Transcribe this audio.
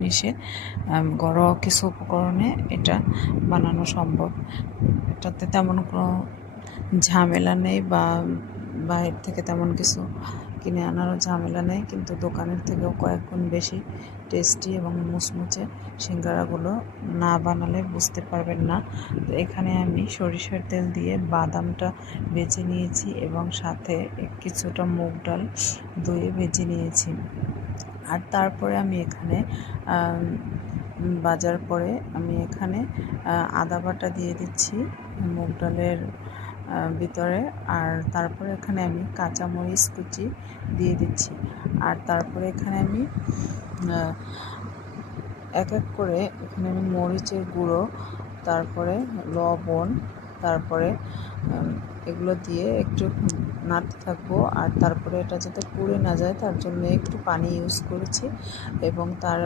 জিনিসে ঘরোয়া কিছু উপকরণে এটা বানানো সম্ভব। এটাতে তেমন কোনো ঝামেলা নেই বা বাইরে থেকে তেমন কিছু কিনে আনারও ঝামেলা নেই, কিন্তু দোকানের থেকেও কয়েক গুণ বেশি টেস্টি এবং মুচমুচে সিঙ্গারাগুলো না বানালে বুঝতে পারবেন না। তো এখানে আমি সরিষার তেল দিয়ে বাদামটা ভেজে নিয়েছি এবং সাথে কিছুটা মুগ ডাল ধুয়ে ভেজে নিয়েছি। আর তারপরে আমি এখানে ভাজার পরে আমি এখানে আদা বাটা দিয়ে দিচ্ছি মুগ ডালের ভিতরে। আর তারপরে এখানে আমি কাঁচামরিচ কুচি দিয়ে দিচ্ছি। আর তারপরে এখানে আমি এক এক করে এখানে আমি মরিচের গুঁড়ো, তারপরে লবণ, তারপরে এগুলো দিয়ে একটু নাড়তে থাকবো। আর তারপরে এটা যাতে পুড়ে না যায় তার জন্য একটু পানি ইউজ করেছি এবং তার